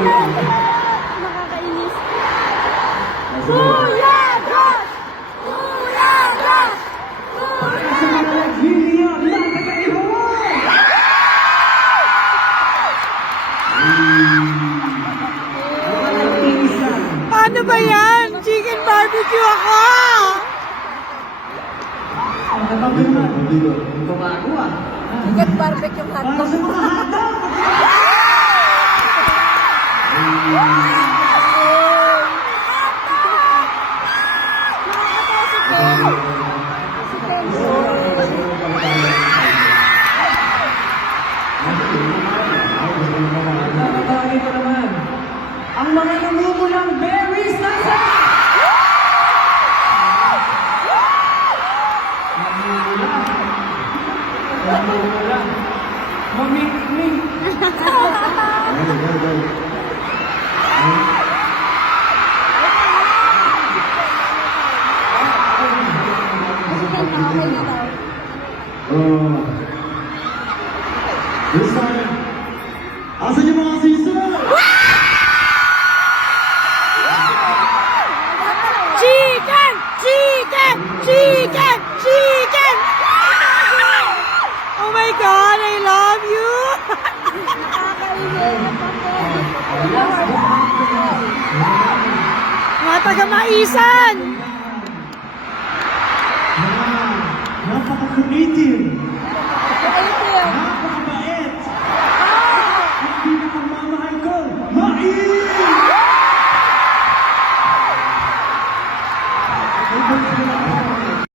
Nakakainis. Kuya Josh! Kuya Josh! Ano ba yan? Chicken barbecue ako! Chicken barbecue hotdog. Ang mga namumulang berries na sa... Namumula. Mamikmik. This time, asan yung mga season? Chicken! Chicken! Chicken! Chicken! Oh my God, I love you! Mga taga-maisan! Napaka-creative.